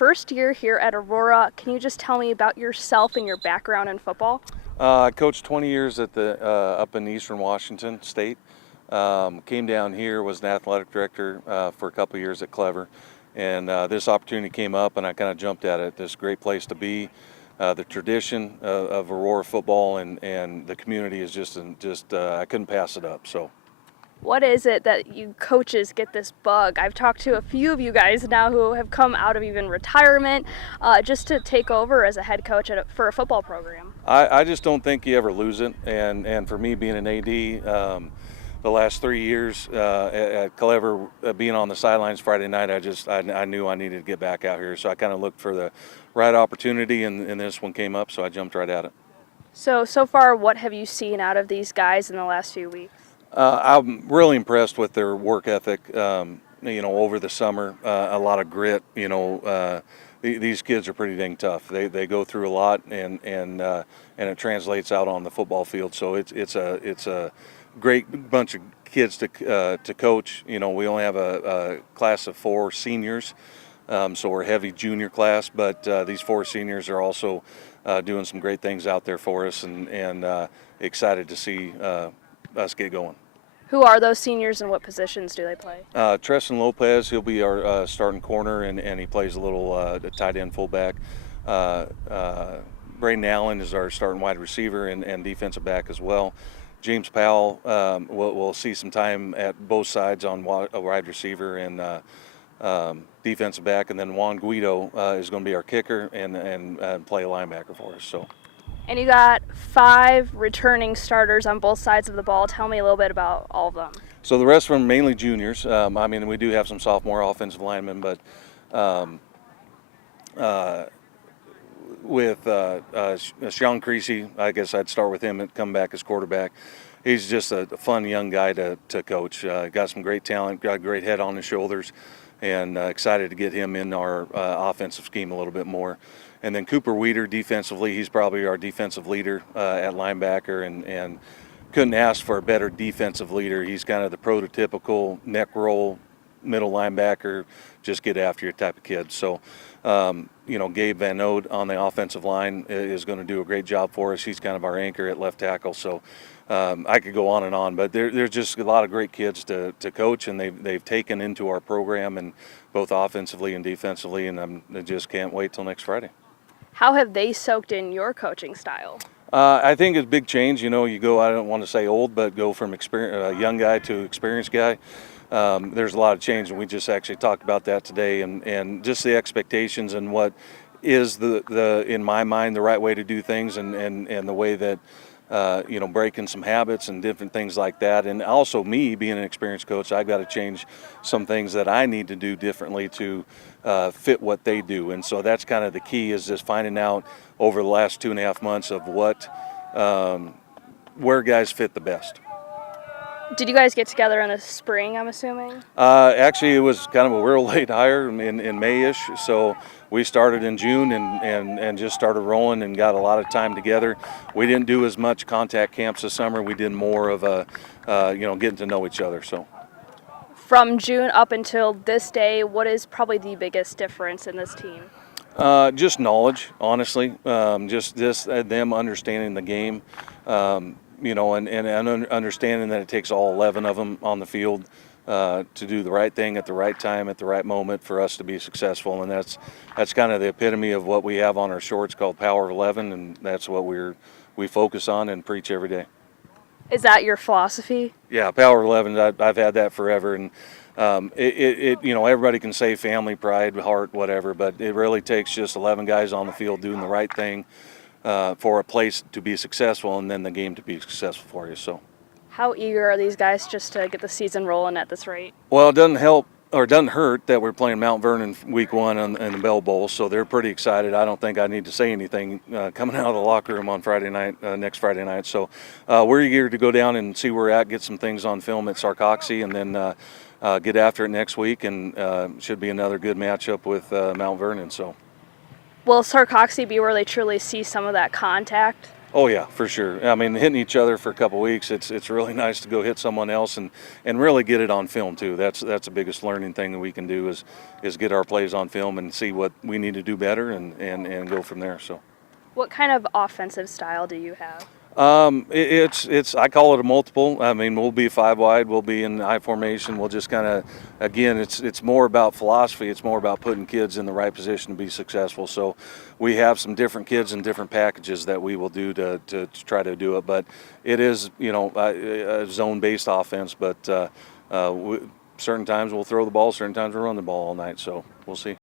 first year here at Aurora. Can you just tell me about yourself and your background in football? I coached 20 years at the up in Eastern Washington State. Came down here, was an athletic director for a couple of years at Clever, and this opportunity came up, and I kind of jumped at it. This is a great place to be. The tradition of Aurora football and the community is just I couldn't pass it up. So. What is it that you coaches get this bug? I've talked to a few of you guys now who have come out of even retirement just to take over as a head coach for a football program. I just don't think you ever lose it, and for me being an AD, the last 3 years at Clever, being on the sidelines Friday night, I knew I needed to get back out here, so I kind of looked for the right opportunity, and this one came up, so I jumped right at it. So far, what have you seen out of these guys in the last few weeks? I'm really impressed with their work ethic. Over the summer, a lot of grit. These kids are pretty dang tough. They go through a lot, and it translates out on the football field. So it's a great bunch of kids to coach. We only have a class of 4 seniors, so we're a heavy junior class. But these 4 seniors are also doing some great things out there for us, and excited to see us get going. Who are those seniors and what positions do they play? Treston Lopez, he'll be our starting corner, and he plays a little tight end fullback. Braden Allen is our starting wide receiver and defensive back as well. James Powell will see some time at both sides on a wide receiver and defensive back, and then Juan Guido is going to be our kicker and play a linebacker for us. So. And you got 5 returning starters on both sides of the ball. Tell me a little bit about all of them. So the rest of them are mainly juniors. We do have some sophomore offensive linemen, but with Sean Creasy, I guess I'd start with him and come back as quarterback. He's just a fun young guy to coach. Got some great talent, got a great head on his shoulders, and excited to get him in our offensive scheme a little bit more. And then Cooper Weeder, defensively, he's probably our defensive leader at linebacker, and couldn't ask for a better defensive leader. He's kind of the prototypical neck roll, middle linebacker, just get after your type of kid. So, Gabe Van Ode on the offensive line is going to do a great job for us. He's kind of our anchor at left tackle. So I could go on, but there's just a lot of great kids to coach, and they've taken into our program, and both offensively and defensively, and I just can't wait till next Friday. How have they soaked in your coaching style? I think it's a big change. You go, I don't want to say old, but go from young guy to experienced guy. There's a lot of change, and we just actually talked about that today, and just the expectations and what is the in my mind the right way to do things, and the way that breaking some habits and different things like that. And also me being an experienced coach, I've got to change some things that I need to do differently to fit what they do. And so that's kind of the key, is just finding out over the last 2.5 months of where guys fit the best. Did you guys get together in the spring, I'm assuming? Actually, it was kind of a real late hire in May-ish, so we started in June and just started rolling and got a lot of time together. We didn't do as much contact camps this summer. We did more of getting to know each other. So. From June up until this day, what is probably the biggest difference in this team? Just knowledge, honestly. Just them understanding the game. And understanding that it takes all 11 of them on the field to do the right thing at the right time at the right moment for us to be successful. And that's kind of the epitome of what we have on our shorts, called Power of 11, and that's what we focus on and preach every day. Is that your philosophy? Yeah, Power of 11. I've had that forever, and everybody can say family, pride, heart, whatever, but it really takes just 11 guys on the field doing the right thing for a place to be successful, and then the game to be successful for you. So, how eager are these guys just to get the season rolling at this rate? Well, it doesn't help or it doesn't hurt that we're playing Mount Vernon week 1 in the Bell Bowl, so they're pretty excited. I don't think I need to say anything coming out of the locker room on Friday night, next Friday night. So we're eager to go down and see where we're at, get some things on film at Sarcoxy, and then get after it next week, and should be another good matchup with Mount Vernon. So. Will Sarcoxy be where they truly see some of that contact? Oh yeah, for sure. I mean, hitting each other for a couple weeks, it's really nice to go hit someone else and really get it on film too. That's the biggest learning thing that we can do is get our plays on film and see what we need to do better and go from there. So. What kind of offensive style do you have? It's I call it a multiple. I mean, we'll be five wide, we'll be in I formation. We'll just kind of, again, it's more about philosophy. It's more about putting kids in the right position to be successful. So, we have some different kids and different packages that we will do to try to do it. But it is a zone-based offense. But certain times we'll throw the ball, certain times we'll run the ball all night. So we'll see.